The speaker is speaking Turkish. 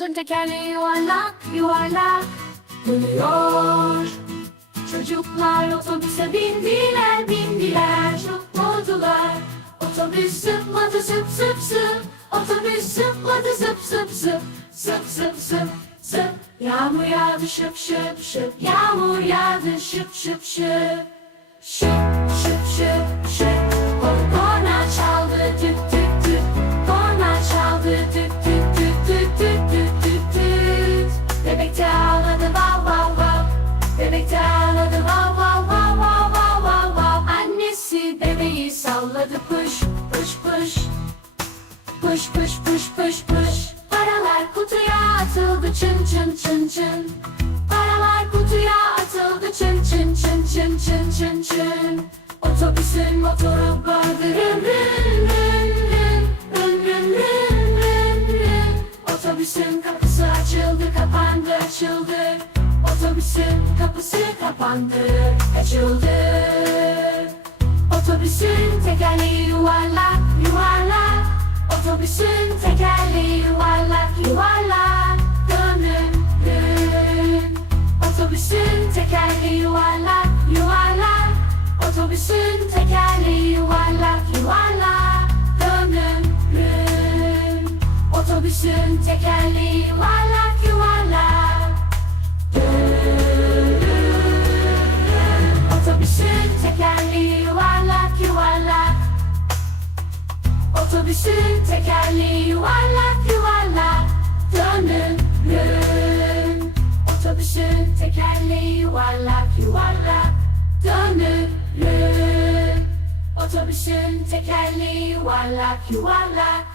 Tüm tekerleği yuvarlak yuvarlak dönüyor. Çocuklar otobüse bindiler bindiler. Çok oldular Otobüs zıpladı zıp zıp zıp. Otobüs zıpladı zıp zıp zıp. Zıp zıp zıp zıp. Yağmur yağdı şıp şıp şıp. Yağmur yağdı şıp şıp şıp. Şıp Puş puş puş puş puş Paralar kutuya atıldı çın çın çın çın. Paralar kutuya atıldı çın çın çın çın çın çın çın. Otobüsün motoru bağırdı rın rın rın rın. Rın rın rın rın rın. Otobüsün kapısı açıldı kapandı açıldı. Otobüsün kapısı kapandı açıldı. Otobüsün tekerleği yuvarlak yuvarlak Otobüsün tekerleği yuvarlak yuvarlak Dönün dön Otobüsün tekerleği yuvarlak yuvarlak Otobüsün tekerleği yuvarlak yuvarlak Dönün dön Otobüsün tekerleği yuvarlak Otobüsün tekerleği yuvarlak yuvarlak Dönün dön Otobüsün tekerleği yuvarlak yuvarlak Dönün dön Otobüsün tekerleği yuvarlak yuvarlak